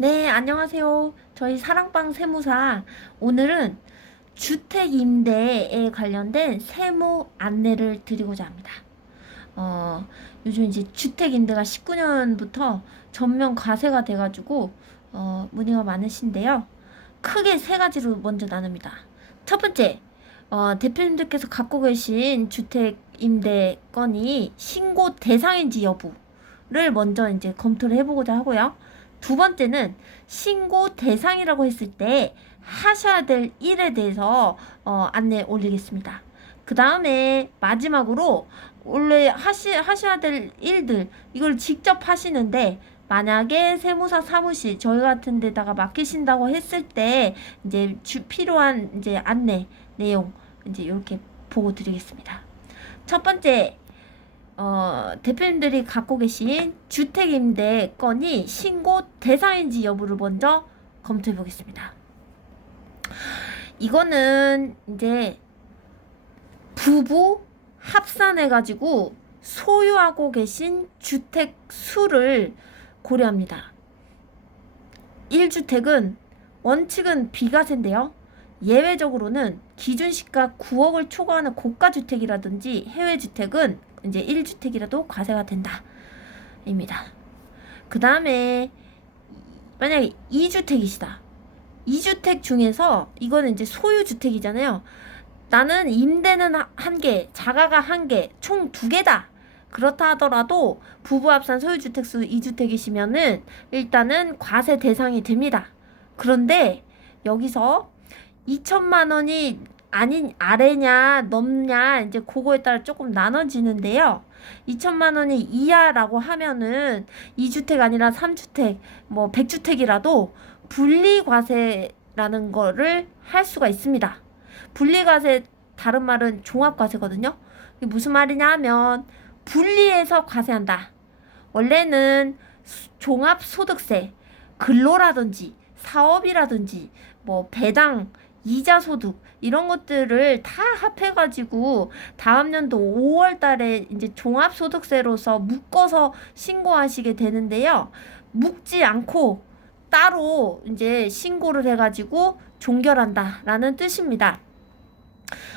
네, 안녕하세요. 저희 사랑방 세무사. 오늘은 주택 임대에 관련된 세무 안내를 드리고자 합니다. 요즘 이제 주택 임대가 19년부터 전면 과세가 돼가지고, 문의가 많으신데요. 크게 세 가지로 먼저 나눕니다. 첫 번째, 대표님들께서 갖고 계신 주택 임대 건이 신고 대상인지 여부를 먼저 이제 검토를 해보고자 하고요. 두 번째는 신고 대상이라고 했을 때 하셔야 될 일에 대해서 안내 올리겠습니다. 그 다음에 마지막으로 원래 하셔야 될 일들 이걸 직접 하시는데 만약에 세무사 사무실 저희 같은 데다가 맡기신다고 했을 때 이제 필요한 이제 안내 내용 이제 이렇게 보고 드리겠습니다. 첫 번째, 대표님들이 갖고 계신 주택임대 건이 신고 대상인지 여부를 먼저 검토해 보겠습니다. 이거는 이제 부부 합산해가지고 소유하고 계신 주택 수를 고려합니다. 1주택은 원칙은 비과세인데요. 예외적으로는 기준시가 9억을 초과하는 고가주택이라든지 해외주택은 이제 1주택이라도 과세가 된다. 입니다. 그 다음에 만약에 2주택이시다. 2주택 중에서 이거는 이제 소유주택이잖아요. 나는 임대는 한 개, 자가가 한 개, 총 두 개다. 그렇다 하더라도 부부 합산 소유주택수 2주택이시면은 일단은 과세 대상이 됩니다. 그런데 여기서 2천만 원이 아닌 아래냐 넘냐 이제 그거에 따라 조금 나눠지는데요. 2천만 원이 이하라고 하면은 2주택 아니라 3주택 뭐 100주택이라도 분리과세라는 거를 할 수가 있습니다. 분리과세 다른 말은 종합과세거든요. 이게 무슨 말이냐 하면 분리해서 과세한다. 원래는 종합소득세, 근로라든지 사업이라든지 뭐 배당, 이자 소득 이런 것들을 다 합해가지고 다음 연도 5월 달에 이제 종합소득세로서 묶어서 신고하시게 되는데요. 묶지 않고 따로 이제 신고를 해가지고 종결한다라는 뜻입니다.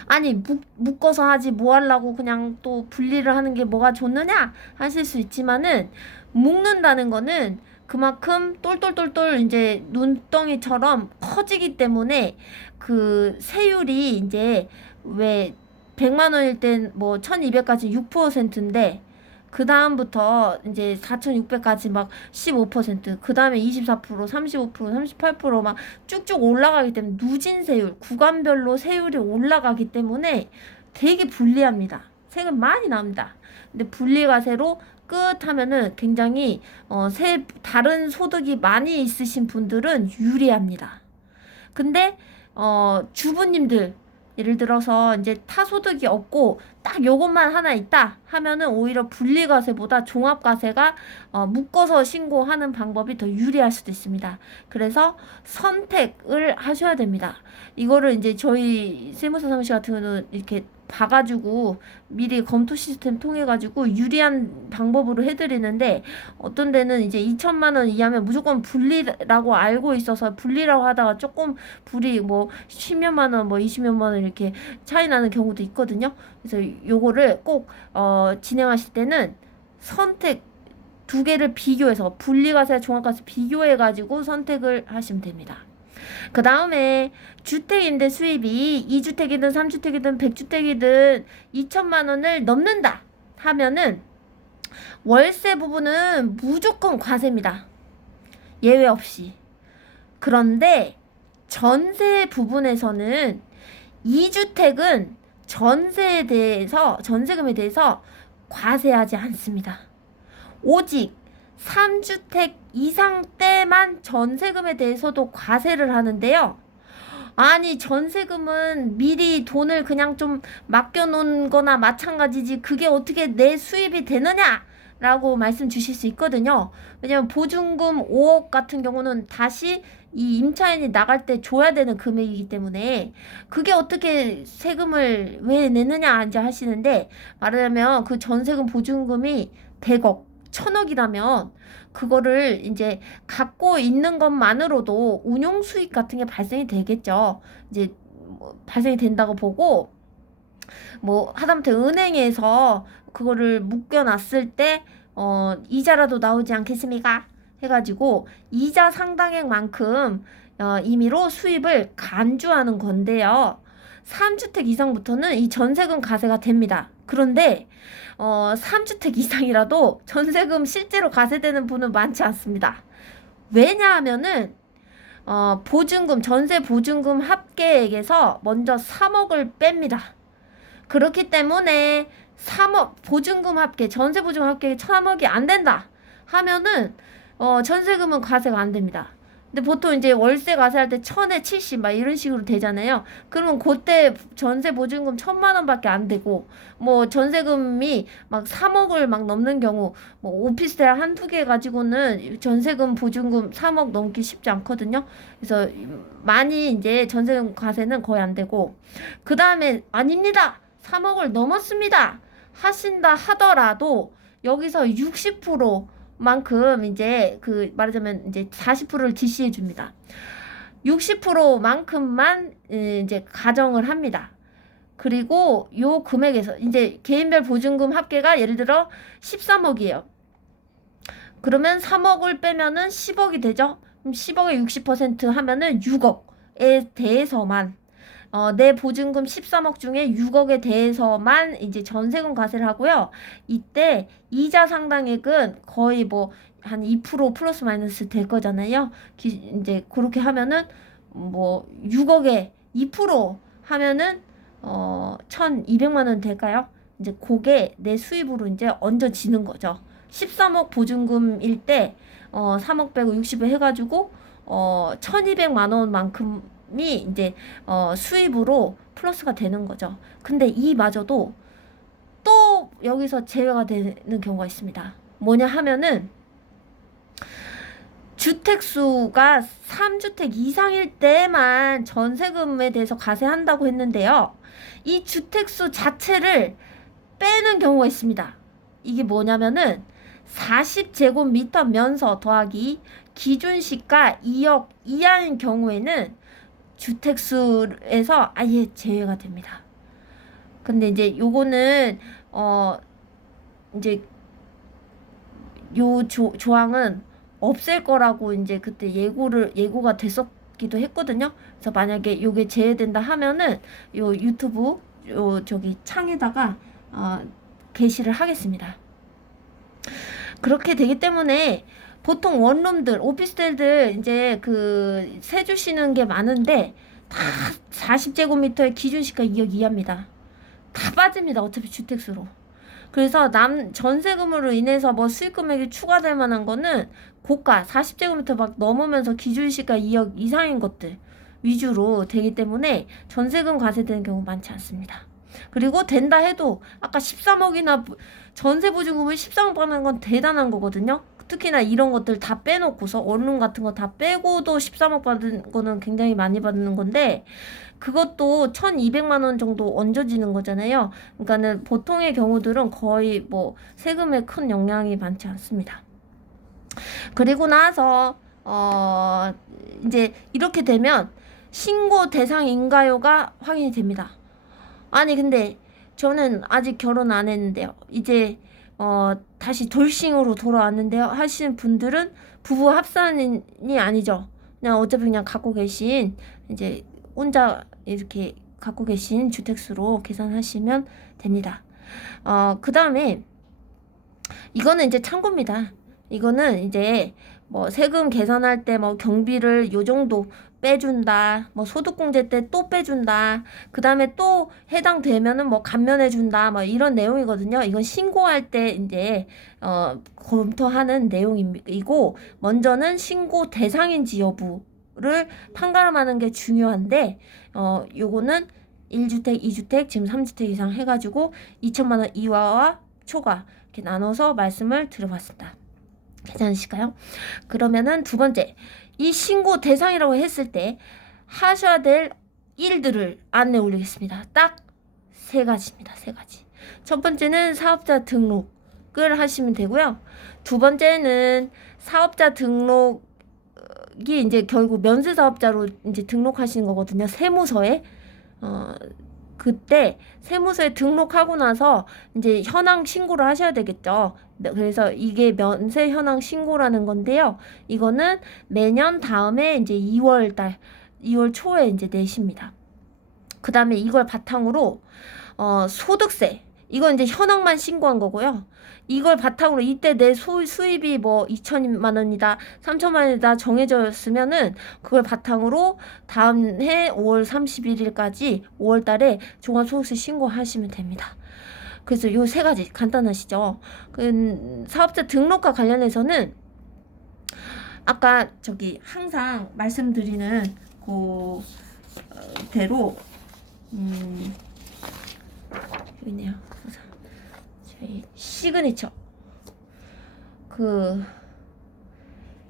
아니 묶어서 하지 뭐 하려고 그냥 또 분리를 하는 게 뭐가 좋느냐 하실 수 있지만은 묶는다는 거는 그만큼 똘똘똘똘 이제 눈덩이처럼 커지기 때문에 그 세율이 이제 왜 100만 원일 땐 뭐 1200까지 6%인데 그 다음부터 이제 4600까지 막 15%, 그 다음에 24%, 35%, 38%막 쭉쭉 올라가기 때문에 누진세율, 구간별로 세율이 올라가기 때문에 되게 불리합니다. 세금 많이 나옵니다. 근데 분리과세로 끝 하면은 굉장히 다른 소득이 많이 있으신 분들은 유리합니다. 근데 주부님들 예를 들어서 이제 타소득이 없고 딱 요것만 하나 있다 하면은 오히려 분리과세보다 종합과세가 묶어서 신고하는 방법이 더 유리할 수도 있습니다. 그래서 선택을 하셔야 됩니다. 이거를 이제 저희 세무사 사무실 같은 경우는 이렇게 봐가지고 미리 검토 시스템 통해가지고 유리한 방법으로 해드리는데 어떤 데는 이제 2천만 원 이하면 무조건 분리라고 알고 있어서 분리라고 하다가 조금 불이 뭐 10몇만 원, 뭐 20몇만 원 이렇게 차이 나는 경우도 있거든요. 그래서 요거를 꼭 진행하실 때는 선택 두 개를 비교해서 분리과세, 종합과세 비교해가지고 선택을 하시면 됩니다. 그 다음에 주택임대 수입이 2주택이든 3주택이든 100주택이든 2천만 원을 넘는다 하면은 월세 부분은 무조건 과세입니다. 예외 없이. 그런데 전세 부분에서는 2주택은 전세금에 대해서 과세하지 않습니다. 오직 3주택 이상 때만 전세금에 대해서도 과세를 하는데요. 아니, 전세금은 미리 돈을 그냥 좀 맡겨놓은 거나 마찬가지지 그게 어떻게 내 수입이 되느냐? 라고 말씀 주실 수 있거든요. 왜냐면 보증금 5억 같은 경우는 다시 이 임차인이 나갈 때 줘야 되는 금액이기 때문에 그게 어떻게 세금을 왜 내느냐 이제 하시는데 말하자면 그 전세금 보증금이 100억 천억이라면 그거를 이제 갖고 있는 것만으로도 운용 수익 같은 게 발생이 되겠죠. 이제 뭐 발생이 된다고 보고, 뭐 하다못해 은행에서 그거를 묶여놨을 때 이자라도 나오지 않겠습니까? 해가지고 이자 상당액만큼 임의로 수입을 간주하는 건데요. 3주택 이상부터는 이 전세금 과세가 됩니다. 그런데 3주택 이상이라도 전세금 실제로 과세되는 분은 많지 않습니다. 왜냐하면은 보증금, 전세 보증금 합계액에서 먼저 3억을 뺍니다. 그렇기 때문에 3억 보증금 합계, 전세 보증금 합계액이 3억이 안 된다 하면은 전세금은 과세가 안 됩니다. 근데 보통 이제 월세 과세할 때 1000에 70 막 이런 식으로 되잖아요. 그러면 그때 전세 보증금 1000만 원밖에 안 되고, 뭐 전세금이 막 3억을 막 넘는 경우, 뭐 오피스텔 한두 개 가지고는 전세금 보증금 3억 넘기 쉽지 않거든요. 그래서 많이 이제 전세금 과세는 거의 안 되고, 그 다음에 아닙니다, 3억을 넘었습니다 하신다 하더라도 여기서 60% 만큼 이제 그 말하자면 이제 40%를 지시해 줍니다. 60%만큼만 이제 가정을 합니다. 그리고 요 금액에서 이제 개인별 보증금 합계가 예를 들어 13억이에요. 그러면 3억을 빼면은 10억이 되죠. 그럼 10억의 60% 하면은 6억에 대해서만 내 보증금 13억 중에 6억에 대해서만 이제 전세금 과세를 하고요. 이때 이자 상당액은 거의 뭐 한 2% 플러스 마이너스 될 거잖아요. 이제 그렇게 하면은 뭐 6억에 2% 하면은 1,200만 원 될까요? 이제 그게 내 수입으로 이제 얹어지는 거죠. 13억 보증금일 때 3억 빼고 60을 해가지고 1,200만 원만큼 이 이제 수입으로 플러스가 되는 거죠. 근데 이마저도 또 여기서 제외가 되는 경우가 있습니다. 뭐냐 하면은 주택수가 3주택 이상일 때만 전세금에 대해서 과세한다고 했는데요. 이 주택수 자체를 빼는 경우가 있습니다. 이게 뭐냐면은 40제곱미터 면서 더하기 기준시가 2억 이하인 경우에는 주택수에서 아예 제외가 됩니다. 근데 이제 요거는 이제 요 조항은 없앨 거라고 이제 그때 예고가 됐었기도 했거든요. 그래서 만약에 요게 제외된다 하면은 요 유튜브 저기 창에다가 게시를 하겠습니다. 그렇게 되기 때문에 보통 원룸들, 오피스텔들 이제 그 세주시는 게 많은데 다 40제곱미터의 기준시가 2억 이하입니다. 다 빠집니다. 어차피 주택수로. 그래서 전세금으로 인해서 뭐 수익금액이 추가될 만한 거는 고가 40제곱미터 막 넘으면서 기준시가 2억 이상인 것들 위주로 되기 때문에 전세금 과세되는 경우 많지 않습니다. 그리고 된다 해도 아까 13억이나 전세 보증금을 13억 받는 건 대단한 거거든요. 특히나 이런 것들 다 빼놓고서 원룸 같은 거 다 빼고도 13억 받은 거는 굉장히 많이 받는 건데, 그것도 1,200만 원 정도 얹어지는 거잖아요. 그러니까는 보통의 경우들은 거의 뭐 세금에 큰 영향이 많지 않습니다. 그리고 나서 이제 이렇게 되면 신고 대상인가요가 확인이 됩니다. 아니 근데 저는 아직 결혼 안 했는데요. 이제 다시 돌싱으로 돌아왔는데요 하시는 분들은 부부 합산이 아니죠. 그냥 어차피 그냥 갖고 계신 이제 혼자 이렇게 갖고 계신 주택수로 계산하시면 됩니다. 그 다음에 이거는 이제 참고입니다. 이거는 이제 뭐 세금 계산할 때 뭐 경비를 요 정도 빼준다, 뭐 소득공제 때 또 빼준다, 그 다음에 또 해당되면은 뭐 감면해준다, 뭐 이런 내용이거든요. 이건 신고할 때 이제 검토하는 내용이고, 먼저는 신고 대상인지 여부를 판가름하는 게 중요한데, 요거는 1주택, 2주택, 지금 3주택 이상 해가지고 2천만 원 이하와 초과 이렇게 나눠서 말씀을 드려봤습니다. 괜찮으실까요? 그러면은 두 번째, 이 신고 대상이라고 했을 때 하셔야 될 일들을 안내 올리겠습니다. 딱 세 가지입니다. 세 가지. 첫 번째는 사업자 등록. 등록을 하시면 되고요. 두 번째는 사업자 등록이 이제 결국 면세 사업자로 이제 등록하시는 거거든요. 세무서에. 그때 세무서에 등록하고 나서 이제 현황 신고를 하셔야 되겠죠. 그래서 이게 면세 현황 신고라는 건데요. 이거는 매년 다음에 이제 2월 초에 이제 내십니다. 그 다음에 이걸 바탕으로 소득세, 이건 이제 현황만 신고한 거고요. 이걸 바탕으로 이때 내 수입이 뭐 2천만 원이다, 3천만 원이다 정해졌으면은 그걸 바탕으로 다음 해 5월 31일까지 5월 달에 종합소득세 신고하시면 됩니다. 그래서 요 세 가지 간단하시죠? 그 사업자 등록과 관련해서는 아까 저기 항상 말씀드리는 그대로 여기 있네요. 저희 시그니처.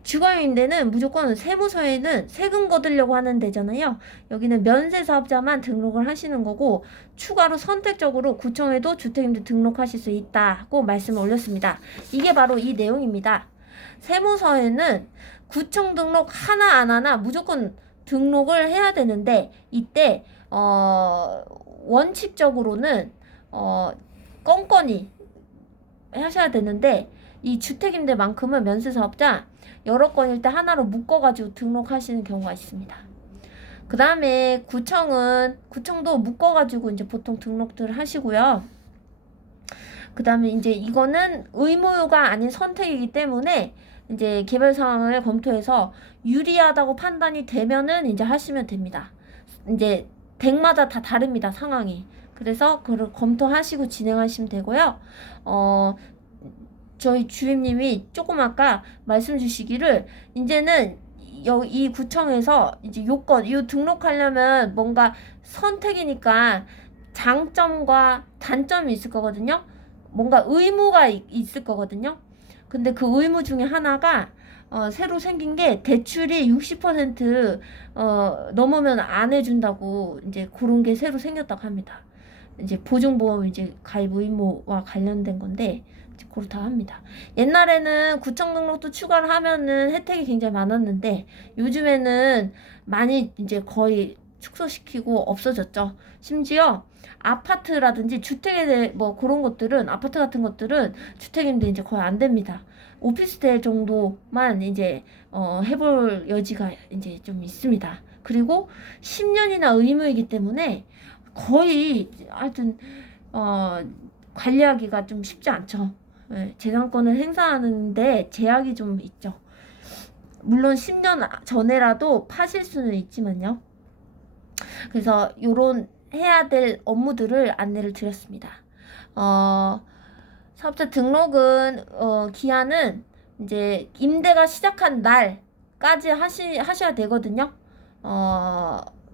주거임대는 무조건 세무서에는 세금 거두려고 하는 데잖아요. 여기는 면세 사업자만 등록을 하시는 거고, 추가로 선택적으로 구청에도 주택임대 등록하실 수 있다고 말씀을 올렸습니다. 이게 바로 이 내용입니다. 세무서에는 구청 등록 하나 안 하나 무조건 등록을 해야 되는데, 이때 원칙적으로는 껌껌이 하셔야 되는데, 이 주택임대만큼은 면세사업자 여러 건일 때 하나로 묶어가지고 등록하시는 경우가 있습니다. 그 다음에 구청도 묶어가지고 이제 보통 등록들을 하시고요. 그 다음에 이제 이거는 의무가 아닌 선택이기 때문에 이제 개별 상황을 검토해서 유리하다고 판단이 되면은 이제 하시면 됩니다. 이제 댁마다 다 다릅니다, 상황이. 그래서 그걸 검토하시고 진행하시면 되고요. 저희 주임님이 조금 아까 말씀 주시기를, 이제는 이 구청에서 이제 요건, 이 등록하려면 뭔가 선택이니까 장점과 단점이 있을 거거든요. 뭔가 의무가 있을 거거든요. 근데 그 의무 중에 하나가 새로 생긴 게 대출이 60% 넘으면 안 해준다고, 이제 그런 게 새로 생겼다고 합니다. 이제 보증보험 이제 가입 의무와 관련된 건데 이제 그렇다 합니다. 옛날에는 구청 등록도 추가를 하면은 혜택이 굉장히 많았는데, 요즘에는 많이 이제 거의 축소시키고 없어졌죠. 심지어 아파트라든지 주택에 대해 뭐 그런 것들은, 아파트 같은 것들은 주택임대 이제 거의 안 됩니다. 오피스텔 정도만 이제 해볼 여지가 이제 좀 있습니다. 그리고 10년이나 의무이기 때문에 거의 하여튼 관리하기가 좀 쉽지 않죠. 예, 재산권을 행사하는데 제약이 좀 있죠. 물론 10년 전에라도 파실 수는 있지만요. 그래서 요런 해야 될 업무들을 안내를 드렸습니다. 사업자 등록은 기한은 이제 임대가 시작한 날까지 하셔야 되거든요.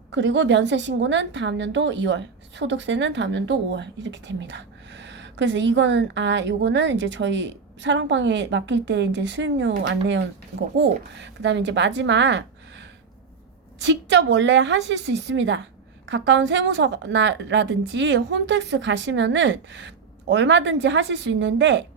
그리고 면세 신고는 다음 연도 2월, 소득세는 다음 연도 5월 이렇게 됩니다. 그래서 요거는 이제 저희 사랑방에 맡길 때 이제 수입료 안내한 거고, 그다음에 이제 마지막, 직접 원래 하실 수 있습니다. 가까운 세무서라든지 홈택스 가시면은 얼마든지 하실 수 있는데,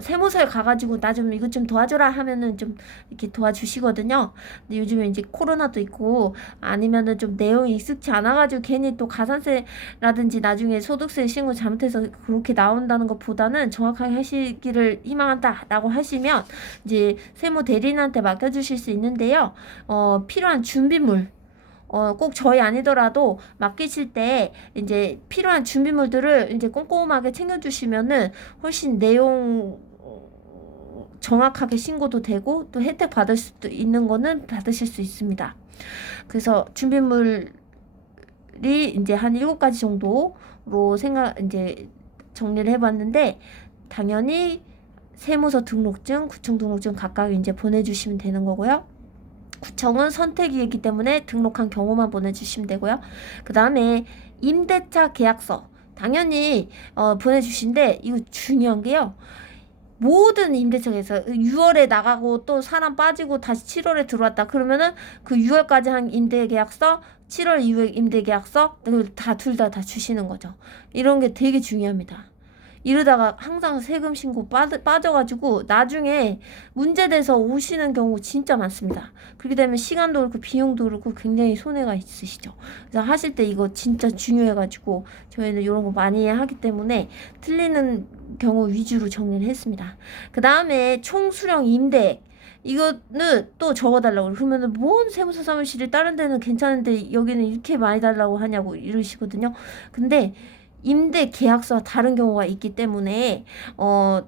세무서에 가가지고 나 좀 이것 좀 도와줘라 하면은 좀 이렇게 도와주시거든요. 근데 요즘에 이제 코로나도 있고 아니면은 좀 내용이 익숙치 않아가지고 괜히 또 가산세라든지 나중에 소득세 신고 잘못해서 그렇게 나온다는 것보다는 정확하게 하시기를 희망한다라고 하시면 이제 세무 대리인한테 맡겨주실 수 있는데요. 필요한 준비물, 꼭 저희 아니더라도 맡기실 때 이제 필요한 준비물들을 이제 꼼꼼하게 챙겨주시면은 훨씬 내용 정확하게 신고도 되고 또 혜택 받을 수도 있는 거는 받으실 수 있습니다. 그래서 준비물이 이제 한 7가지 정도로 이제 정리를 해봤는데, 당연히 세무서 등록증, 구청 등록증 각각 이제 보내주시면 되는 거고요. 구청은 선택이기 때문에 등록한 경우만 보내주시면 되고요. 그 다음에 임대차 계약서 당연히 보내주신데, 이거 중요한 게요, 모든 임대차에서 6월에 나가고 또 사람 빠지고 다시 7월에 들어왔다 그러면은 그 6월까지 한 임대계약서, 7월 이후에 임대계약서 둘 다 주시는 거죠. 이런 게 되게 중요합니다. 이러다가 항상 세금 신고 빠져가지고 나중에 문제돼서 오시는 경우 진짜 많습니다. 그렇게 되면 시간도 그렇고 비용도 그렇고 굉장히 손해가 있으시죠. 그래서 하실 때 이거 진짜 중요해가지고 저희는 이런 거 많이 하기 때문에 틀리는 경우 위주로 정리를 했습니다. 그 다음에 총수령 임대액. 이거는 또 적어달라고 그러면은 뭔 세무서 사무실이 다른 데는 괜찮은데 여기는 이렇게 많이 달라고 하냐고 이러시거든요. 근데 임대 계약서와 다른 경우가 있기 때문에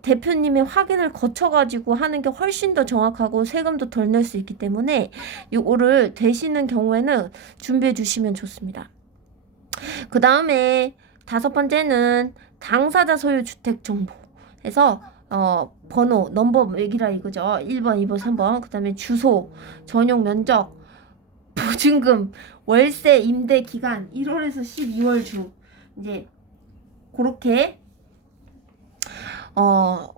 대표님의 확인을 거쳐가지고 하는 게 훨씬 더 정확하고 세금도 덜 낼 수 있기 때문에 요거를 되시는 경우에는 준비해 주시면 좋습니다. 그 다음에 5번째는 당사자 소유 주택 정보 해서 번호, 넘버 얘기라 이거죠. 1번, 2번, 3번. 그 다음에 주소, 전용 면적, 보증금, 월세, 임대 기간 1월에서 12월 주. 이제 그렇게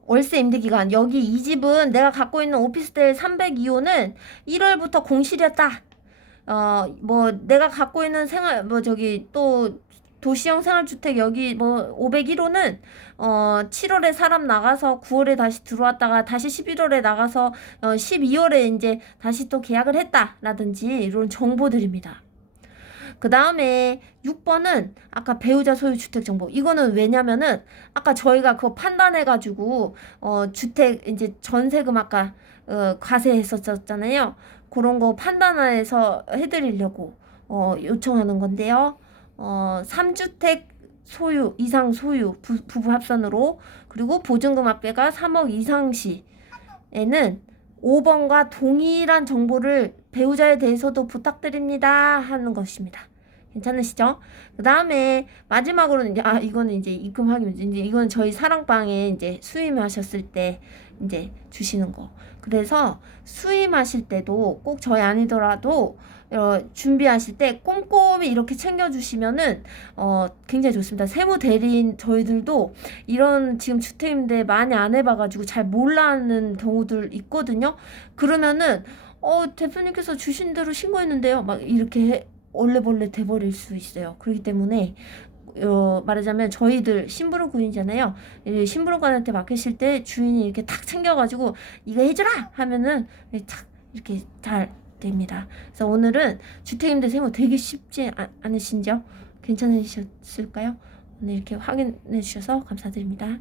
월세 임대 기간 여기 이 집은 내가 갖고 있는 오피스텔 302호는 1월부터 공실이었다. 뭐 내가 갖고 있는 생활 뭐 저기 또 도시형 생활주택 여기 뭐 501호는 7월에 사람 나가서 9월에 다시 들어왔다가 다시 11월에 나가서 12월에 이제 다시 또 계약을 했다라든지 이런 정보들입니다. 그 다음에 6번은 아까 배우자 소유 주택 정보. 이거는 왜냐면은 아까 저희가 그거 판단해가지고 주택 이제 전세금 아까 과세했었잖아요. 그런 거 판단해서 해드리려고 요청하는 건데요. 3주택 소유 이상 소유 부부 합산으로 그리고 보증금 합계가 3억 이상 시에는 5번과 동일한 정보를 배우자에 대해서도 부탁드립니다 하는 것입니다. 괜찮으시죠? 그 다음에 마지막으로는 이제 이거는 이제 입금 확인 이제 이건 저희 사랑방에 이제 수임하셨을 때 이제 주시는 거. 그래서 수임하실 때도 꼭 저희 아니더라도 준비하실 때 꼼꼼히 이렇게 챙겨주시면은 굉장히 좋습니다. 세무 대리인 저희들도 이런 지금 주택임대 많이 안 해봐가지고 잘 몰라하는 경우들 있거든요. 그러면은 대표님께서 주신 대로 신고했는데요. 막 이렇게 얼레벌레 돼버릴 수 있어요. 그렇기 때문에 말하자면 저희들 심부름꾼이잖아요. 심부름꾼한테 맡기실 때 주인이 이렇게 탁 챙겨가지고 이거 해주라 하면은 탁 이렇게 잘 됩니다. 그래서 오늘은 주택임대 세무 되게 쉽지 않으신지요? 괜찮으셨을까요? 오늘 이렇게 확인해 주셔서 감사드립니다.